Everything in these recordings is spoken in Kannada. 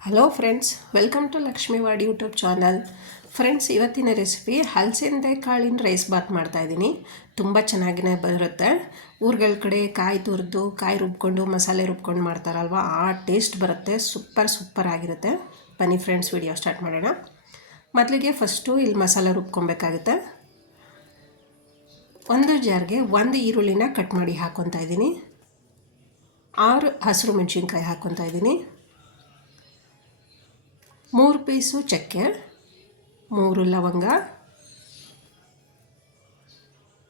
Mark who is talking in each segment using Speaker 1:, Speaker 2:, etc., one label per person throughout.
Speaker 1: Hello friends welcome to Lakshmiwadi YouTube channel friends ಇವತ್ತಿನ ರೆಸಿಪಿ ಹಲಸಿಂದೆ ಕಾಳಿನ ರೈಸ್ ಬಾತ್ ಮಾಡ್ತಾಯಿದ್ದೀನಿ ತುಂಬ ಚೆನ್ನಾಗಿನೇ ಬರುತ್ತೆ. ಊರುಗಳ ಕಡೆ ಕಾಯಿ ತುರಿದು, ಕಾಯಿ ರುಬ್ಕೊಂಡು, ಮಸಾಲೆ ರುಬ್ಕೊಂಡು ಮಾಡ್ತಾರಲ್ವ, ಆ ಟೇಸ್ಟ್ ಬರುತ್ತೆ. ಸೂಪರ್ ಸೂಪರ್ ಆಗಿರುತ್ತೆ. ಬನ್ನಿ ಫ್ರೆಂಡ್ಸ್ ವಿಡಿಯೋ ಸ್ಟಾರ್ಟ್ ಮಾಡೋಣ. ಮೊದಲಿಗೆ ಫಸ್ಟು ಇಲ್ಲಿ ಮಸಾಲೆ ರುಬ್ಕೊಬೇಕಾಗುತ್ತೆ. ಒಂದು ಜಾರ್ಗೆ ಒಂದು ಈರುಳ್ಳಿನ ಕಟ್ ಮಾಡಿ ಹಾಕ್ಕೊತಾ ಇದ್ದೀನಿ. ಆರು ಹಸಿರು ಮೆಣಸಿನ್ಕಾಯಿ ಹಾಕ್ಕೊತಾ ಇದ್ದೀನಿ. ಮೂರು ಪೀಸು ಚಕ್ಕೆ, ಮೂರು ಲವಂಗ,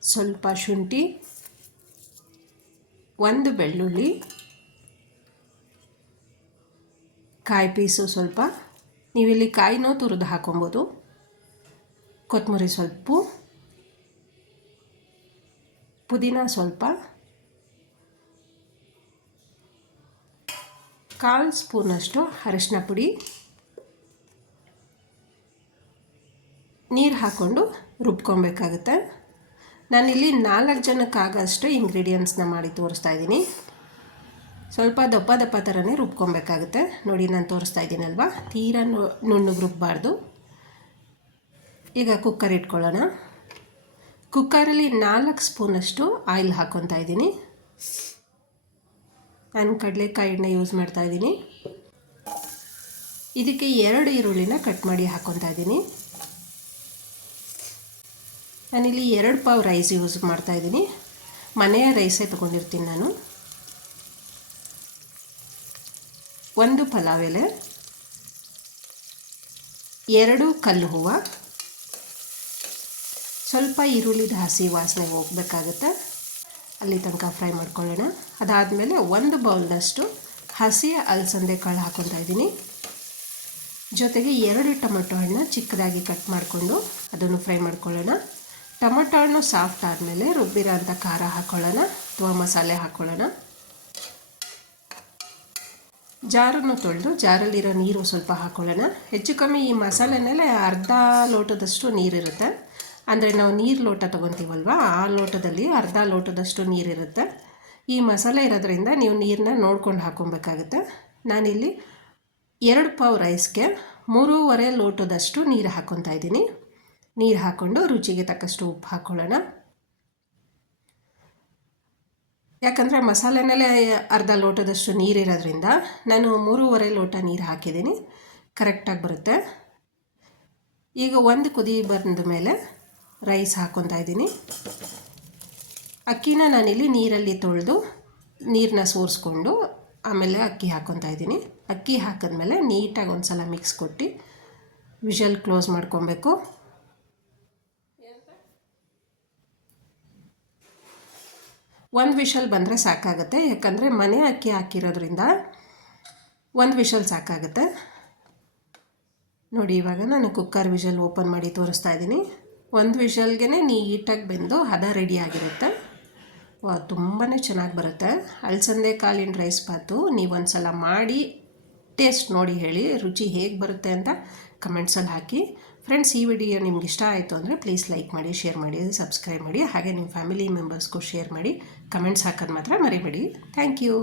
Speaker 1: ಸ್ವಲ್ಪ ಶುಂಠಿ, ಒಂದು ಬೆಳ್ಳುಳ್ಳಿ, ಕಾಯಿ ಪೀಸು ಸ್ವಲ್ಪ. ನೀವಿಲ್ಲಿ ಕಾಯಿನೂ ತುರಿದು ಹಾಕೊಬೋದು. ಕೊತ್ತಂಬರಿ ಸ್ವಲ್ಪ, ಪುದೀನ ಸ್ವಲ್ಪ, ಕಾಲು ಸ್ಪೂನಷ್ಟು ಅರಿಶಿನ ಪುಡಿ ನೀರು ಹಾಕ್ಕೊಂಡು ರುಬ್ಕೊಬೇಕಾಗುತ್ತೆ. ನಾನಿಲ್ಲಿ ನಾಲ್ಕು ಜನಕ್ಕಾಗಷ್ಟು ಇಂಗ್ರೀಡಿಯೆಂಟ್ಸ್ನ ಮಾಡಿ ತೋರಿಸ್ತಾ ಇದ್ದೀನಿ. ಸ್ವಲ್ಪ ದಪ್ಪ ದಪ್ಪ ಥರನೇ ರುಬ್ಕೊಬೇಕಾಗುತ್ತೆ. ನೋಡಿ, ನಾನು ತೋರಿಸ್ತಾ ಇದ್ದೀನಲ್ವ? ತೀರಾ ನುಣ್ಣಗೆ ರುಬ್ಬಾರ್ದು. ಈಗ ಕುಕ್ಕರ್ ಇಟ್ಕೊಳ್ಳೋಣ. ಕುಕ್ಕರಲ್ಲಿ ನಾಲ್ಕು ಸ್ಪೂನಷ್ಟು ಆಯಿಲ್ ಹಾಕ್ಕೊತಾ ಇದ್ದೀನಿ. ನಾನು ಕಡಲೆಕಾಯಿ ಎಣ್ಣೆ ಯೂಸ್ ಮಾಡ್ತಾ ಇದ್ದೀನಿ. ಇದಕ್ಕೆ ಎರಡು ಈರುಳ್ಳಿನ ಕಟ್ ಮಾಡಿ ಹಾಕ್ಕೊತಾ ಇದ್ದೀನಿ. ನಾನಿಲ್ಲಿ ಎರಡು ಪಾವ್ ರೈಸ್ ಯೂಸ್ ಮಾಡ್ತಾಯಿದ್ದೀನಿ ಮನೆಯ ರೈಸೇ ತೊಗೊಂಡಿರ್ತೀನಿ ನಾನು. ಒಂದು ಪಲಾವ್ ಎಲೆ. ಎರಡು ಕಲ್ಲು ಹೂವು. ಸ್ವಲ್ಪ ಈರುಳ್ಳಿದ ಹಸಿ ವಾಸನೆ ಹೋಗಬೇಕಾಗುತ್ತೆ. ಅಲ್ಲಿ ತನಕ ಫ್ರೈ ಮಾಡ್ಕೊಳ್ಳೋಣ. ಅದಾದಮೇಲೆ ಒಂದು ಬೌಲ್ನಷ್ಟು ಹಸಿ ಅಲಸಂದೆ ಕಾಳು ಹಾಕ್ಕೊತಾ ಇದ್ದೀನಿ. ಜೊತೆಗೆ ಎರಡು ಟೊಮೆಟೊ ಹಣ್ಣು ಚಿಕ್ಕದಾಗಿ ಕಟ್ ಮಾಡಿಕೊಂಡು ಅದನ್ನು ಫ್ರೈ ಮಾಡ್ಕೊಳ್ಳೋಣ. ಟೊಮೊಟೊ ಹಣ್ಣು ಸಾಫ್ಟ್ ಆದಮೇಲೆ ರುಬ್ಬಿರೋ ಅಂಥ ಖಾರ ಹಾಕ್ಕೊಳ್ಳೋಣ ಅಥವಾ ಮಸಾಲೆ ಹಾಕ್ಕೊಳ್ಳೋಣ ಜಾರನ್ನು ತೊಳೆದು ಜಾರಲ್ಲಿರೋ ನೀರು ಸ್ವಲ್ಪ ಹಾಕ್ಕೊಳ್ಳೋಣ ಹೆಚ್ಚು ಕಮ್ಮಿ ಈ ಮಸಾಲೆನಲ್ಲೇ ಅರ್ಧ ಲೋಟದಷ್ಟು ನೀರಿರುತ್ತೆ. ಅಂದರೆ ನಾವು ನೀರು ಲೋಟ ತೊಗೊತೀವಲ್ವ, ಆ ಲೋಟದಲ್ಲಿ ಅರ್ಧ ಲೋಟದಷ್ಟು ನೀರಿರುತ್ತೆ. ಈ ಮಸಾಲೆ ಇರೋದ್ರಿಂದ ನೀವು ನೀರನ್ನ ನೋಡ್ಕೊಂಡು ಹಾಕ್ಕೊಬೇಕಾಗುತ್ತೆ ನಾನಿಲ್ಲಿ ಎರಡು ಪಾವ್ ರೈಸ್ಗೆ ಮೂರುವರೆ ಲೋಟದಷ್ಟು ನೀರು ಹಾಕ್ಕೊತಾ ಇದ್ದೀನಿ. ನೀರು ಹಾಕ್ಕೊಂಡು ರುಚಿಗೆ ತಕ್ಕಷ್ಟು ಉಪ್ಪು ಹಾಕ್ಕೊಳ್ಳೋಣ ಯಾಕಂದರೆ ಮಸಾಲೆನಲ್ಲೇ ಅರ್ಧ ಲೋಟದಷ್ಟು ನೀರಿರೋದ್ರಿಂದ ನಾನು ಮೂರುವರೆ ಲೋಟ ನೀರು ಹಾಕಿದ್ದೀನಿ. ಕರೆಕ್ಟಾಗಿ ಬರುತ್ತೆ. ಈಗ ಒಂದು ಕುದಿ ಬಂದ ಮೇಲೆ ರೈಸ್ ಹಾಕ್ಕೊತಾ ಇದ್ದೀನಿ. ಅಕ್ಕಿನ ನಾನಿಲ್ಲಿ ನೀರಲ್ಲಿ ತೊಳೆದು ನೀರನ್ನ ಸೋರಿಸ್ಕೊಂಡು ಆಮೇಲೆ ಅಕ್ಕಿ ಹಾಕ್ಕೊತಾ ಇದ್ದೀನಿ. ಅಕ್ಕಿ ಹಾಕಿದ್ಮೇಲೆ ನೀಟಾಗಿ ಒಂದು ಸಲ ಮಿಕ್ಸ್ ಕೊಟ್ಟು ವಿಷಲ್ ಕ್ಲೋಸ್ ಮಾಡ್ಕೊಬೇಕು. ಒಂದು ವಿಷಲ್ ಬಂದರೆ ಸಾಕಾಗುತ್ತೆ. ಯಾಕಂದರೆ ಮನೆ ಅಕ್ಕಿ ಹಾಕಿರೋದ್ರಿಂದ ಒಂದು ವಿಷಲ್ ಸಾಕಾಗುತ್ತೆ. ನೋಡಿ, ಇವಾಗ ನಾನು ಕುಕ್ಕರ್ ವಿಷಲ್ ಓಪನ್ ಮಾಡಿ ತೋರಿಸ್ತಾ ಇದ್ದೀನಿ. ಒಂದು ವಿಷಲ್ಗೆ ನೀಟಾಗಿ ಬೆಂದು ಹದ ರೆಡಿಯಾಗಿರುತ್ತೆ ತುಂಬಾ ಚೆನ್ನಾಗಿ ಬರುತ್ತೆ. ಅಲಸಂದೆ ಕಾಲಿನ ರೈಸ್ ಬಾತು ನೀವು ಒಂದು ಸಲ ಮಾಡಿ ಟೇಸ್ಟ್ ನೋಡಿ ಹೇಳಿ, ರುಚಿ ಹೇಗೆ ಬರುತ್ತೆ ಅಂತ ಕಮೆಂಟ್ಸಲ್ಲಿ ಹಾಕಿ. ಫ್ರೆಂಡ್ಸ್ ಈ ವಿಡಿಯೋ ನಿಮ್ಗೆ ಇಷ್ಟ ಆಯಿತು ಅಂದರೆ ಪ್ಲೀಸ್ ಲೈಕ್ ಮಾಡಿ ಶೇರ್ ಮಾಡಿ ಸಬ್ಸ್ಕ್ರೈಬ್ ಮಾಡಿ. ಹಾಗೆ ನಿಮ್ಮ ಫ್ಯಾಮಿಲಿ ಮೆಂಬರ್ಸ್ಗೂ ಶೇರ್ ಮಾಡಿ. ಕಮೆಂಟ್ಸ್ ಹಾಕೋದು ಮಾತ್ರ ಮರಿಬೇಡಿ. Thank you